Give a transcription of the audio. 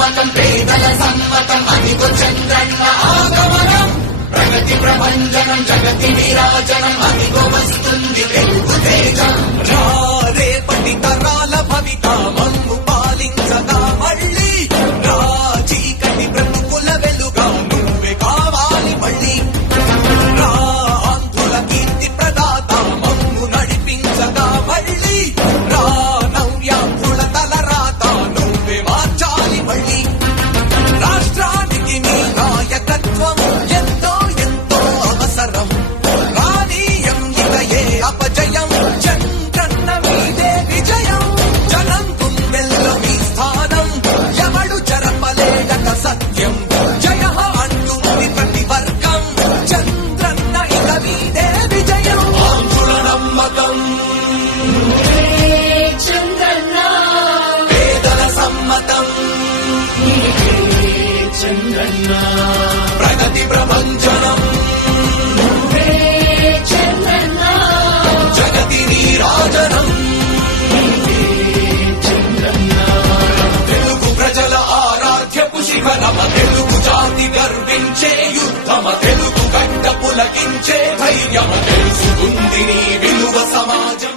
నమ్మకం పేదల సమ్మతం అదిగో చంద్రన్న ఆగమనం ప్రగతి ప్రభంజనం జగతి విరాజనం అదిగో వస్తుంది తెలుగు తేజం రేపటి తరాల భవిత మమ్ము పాలించగా మళ్ళీ చీకటి బ్రతుకుల వెలుగా నువ్వే కావాలి మళ్ళీ ఆంధ్రుల కీర్తి ప్రదాత మమ్ము నడిపించగా మళ్ళీ నవ్యాంధ్రుల తలరాత నువ్వే మార్చాలి మళ్ళీ రాష్ట్రానికి నీ నాయకత్వం ఎంతో ఎంతో అవసరం రానీయం ఇక ఏ అపజయం చంద్రన్న మీదే విజయం జనం గుండెల్లో మీ స్థానం ఎవడు చెరపలేడక సత్యం జయ అంటుంది ప్రతి వర్గం చంద్రన్న ఇక మీదే విజయం ఆంధ్రుల నమ్మకం చంద్రన్న పేదల సమ్మతం చంద్రన్న ప్రగతి ప్రభంజనం చంద్రన్న జగతి నీరాజనం తెలుగు ప్రజల ఆరాధ్యపు శిఖరమ తెలుగు జాతి గర్వించే యుద్ధమ తెలుగు గడ్డ పులకించే ధైర్యమ తెలుసుకుంది నీ విలువ సమాజం